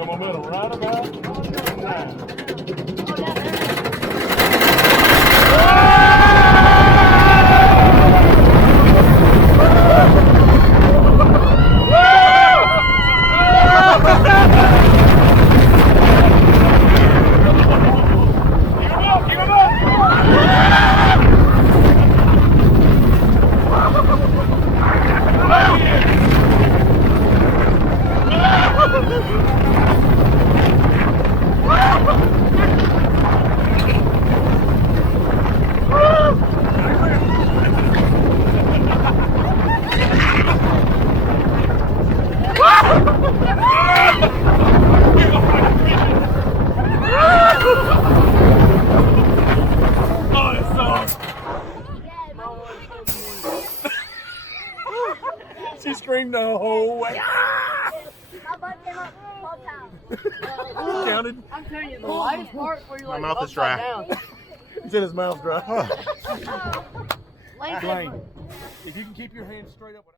Feel momentum right about now. She screamed the whole way. My butt came up 12 times. Counted. I'm telling you, the lightest part where you're like, My mouth is dry. down. He said his mouth's dry. Lane Blaine, if you can keep your hands straight up.